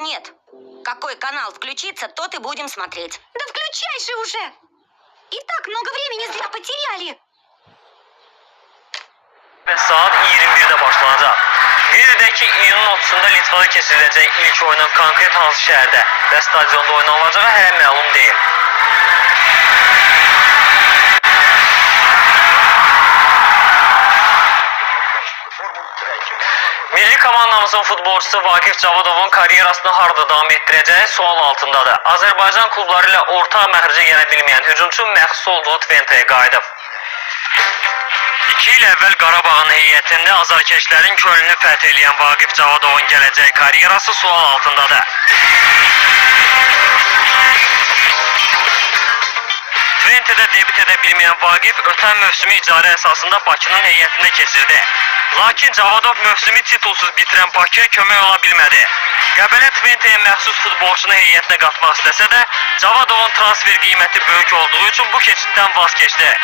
Нет. Какой канал включится, тот и будем смотреть. Да включай же уже! И так много времени зря потеряли. Saat 21'də başlanacaq. Qeyd edək ki, iyunun 30-da Litvada keçiriləcək ilk oyunun konkret hansı şəhərdə və stadionda oynanacağı hələ məlum deyil. Milli komandamızın futbolçusu Vaqif Cavadovun karyerasını harda davam etdirəcəyi sual altındadır. Azərbaycan klubları ilə orta məxrəcə gələ bilməyən hücumçu məxsus olduğu Twente'yə qayıdıb. 2 il əvvəl Qarabağın heyətində azarkeşlərin könlünü fəth edən Vaqif Cavadovun gələcək karyerası sual altındadır. Twente'də debüt edə bilməyən Vaqif ötən mövsümü icarə əsasında Bakının heyətində keçirdi. Lakin Cavadov mövsümü titulsuz bitirən Bakıya kömək ola bilmədi. Qəbələ Twente'yə məxsus futbolçunu heyətinə qatmaq istəsə də, Cavadovun transfer qiyməti böyük olduğu üçün bu keçiddən vaz keçdi.